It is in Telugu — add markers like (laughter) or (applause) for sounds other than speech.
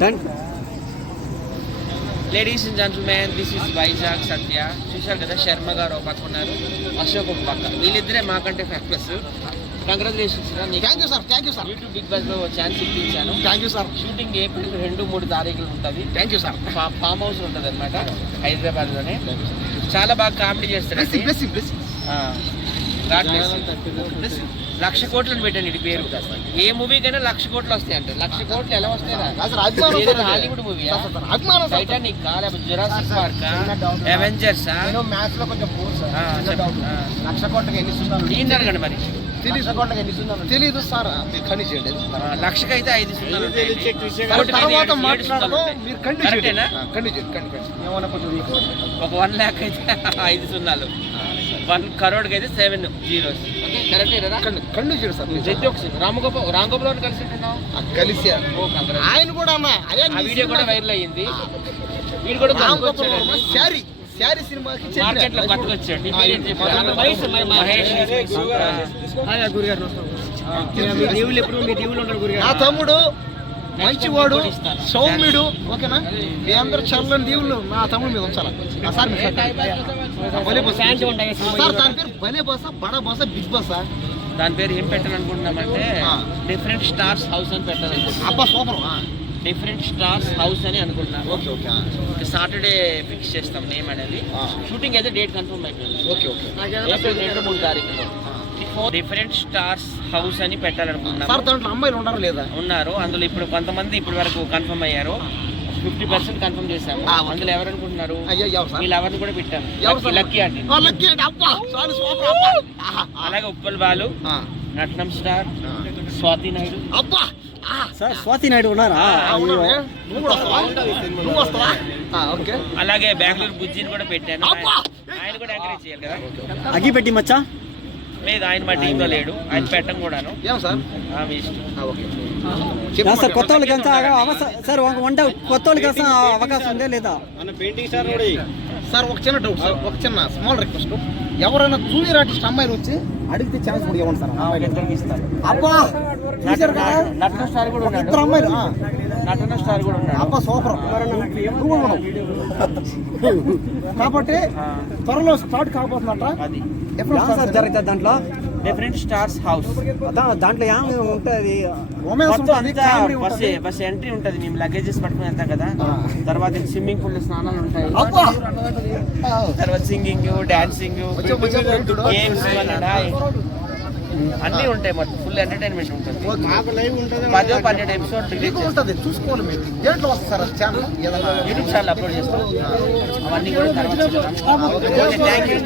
Done ladies and gentlemen this is Vizag Satya చూశారు కదా శర్మ గారు ఒక పక్క ఉన్నారు. అశోక్ ఒక పక్క. వీళ్ళిద్దరే మాకంటే famous congratulations thank you sir thank you sir YouTube big బాస్లో chance ఇప్పించాను. Thank you sir shooting April రెండు మూడు తారీఖులు ఉంటుంది. Thank you sir farm house ఉంటుంది అనమాట హైదరాబాద్లోనే చాలా బాగా కామెడీ బ్లెస్సింగ్ లక్ష కోట్లను పెట్టాను ఇది పేరు. ఏ మూవీకైనా లక్ష కోట్లు వస్తాయి అంటే. లక్ష కోట్లు ఎలా వస్తాయి Hollywood movie. Titanic Jurassic Park Avengers. లక్ష కోట్లకి ఎన్ని ఏంటి అడగండి మరి. తెలీదు. సార్. మీరు ఖండి చేయండి ఆ, లక్షకైతే ఐదు తర్వాత ఉంటాయి. మీరు ఖండి చేయండి ఖండి చేయండి ఖండి కొంచెం. ఒక వన్ ల్యాక్ అయితే (laughs) ఐదు సున్నాలు. వన్ కరోడ్కి అయితే సెవెన్ జీరోస్. కలిసి. ఆయన కూడా అన్న వీడియో కూడా వైరల్ అయ్యింది. వీడు కూడా శారీ. శారీ సినిమాకి చెప్పిన- మార్కెట్లో పట్టుకొచ్చాడు. వయసు మహేష్. నా తమ్ముడు మంచివాడు సౌమ్యుడు ఓకేనా? మీ అందరూ చల్లని దీవులు నా తమ్ముడు మీద ఉంచాలా? సార్ భలే బస్. సార్ దాని పేరు భలే బస్ బడా బస్ బిగ్ బస్. దాని పేరు ఏం పెట్టాలనుకుంటున్నామంటే. డిఫరెంట్ స్టార్స్ హౌస్ అని పెట్టాలనుకుంటున్నాం. అబ్బా సూపర్. డిఫరెంట్ స్టార్స్ హౌస్ అని అనుకుంటున్నాం ఓకే ఓకే. సాటర్డే ఫిక్స్ చేస్తాం నేమ్ అనేది. షూటింగ్ అయితే డేట్ కన్ఫర్మ్ అయిపోయింది. Okay okay. ఏప్రిల్ రెండు మూడు తారీఖులో. డిఫరెంట్ స్టార్స్ హౌస్ అని సార్ పెట్టాలనుకుంటున్నాం దాంట్లో అమ్మాయిలు ఉండరు లేదా? ఉన్నారు. అందులో ఇప్పుడు కొంతమంది ఇప్పటి వరకు కన్ఫర్మ్ అయ్యారు. ఫిఫ్టీ పర్సెంట్ కన్ఫర్మ్ చేశాము. అందులో ఎవరు అనుకుంటున్నారు? వీళ్ళు ఎవరిని కూడా పెట్టాము? లక్కీ అంటే ఆహా, అలాగే ఉప్పల్ బాలు నట్నం స్టార్. స్వాతి నాయుడు. అబ్బా సార్ స్వాతి నాయుడు ఉన్నారా? ఓకే. అలాగే బెంగళూరు బుజ్జిని కూడా పెట్టాను! ఆయన కూడా ఎంకరేజ్ చేయాలి కదా? అగ్గి పెట్టి మచ్చా? లేదు ఆయన మా టీంలో లేడు. ఆయన పెట్టం కూడాను. ఏం సార్? ఆ, మీ ఇష్టం. ఆ, ఓకే. యా సార్ కొత్త వాళ్ళకి అవసరం సార్ వంట కొత్త వాళ్ళకి అవకాశం ఉందే లేదా? సార్ ఒక చిన్న డౌట్ సార్ ఒక చిన్న స్మాల్ రిక్వెస్ట్ ఎవరైనా జూనియర్ ఆర్టిస్ట్ అమ్మాయిలు వచ్చి అడిగితే ఛాన్స్ కూడా ఇవ్వండి సార్. అబ్బా చూశారు కదా? నటన స్టార్ కూడా ఉన్నాడు. ఇద్దరు అమ్మాయిలు. నటన స్టార్ కూడా ఉన్నాడు. అబ్బా సూపర్. నువ్వు. కాబట్టి త్వరలో స్టార్ట్ కాబోతుందట. సార్ జరుగుతుంది దాంట్లో? డిఫరెంట్ స్టార్స్ హౌస్ దాంట్లో ఏమి ఉంటుంది? బస్ ఉంటుంది బస్ ఎంట్రీ ఉంటది. మేము లగేజెస్ పట్టుకుని వెళ్తాం కదా. తర్వాత స్విమ్మింగ్ పూల్ స్నానాలు ఉంటాయి. Singing dancing. గేమ్స్ అన్నీ ఉంటాయి మొత్తం ఫుల్ ఎంటర్టైన్మెంట్ ఉంటుంది. పదో పన్నెండు ఎపిసోడ్ ఉంటుంది చూసుకోవాలి మీరు. దేంట్లో ఛానల్ యూట్యూబ్ ఛానల్ అప్లోడ్ చేస్తాం. అవన్నీ కూడా తర్వాత థ్యాంక్ యూ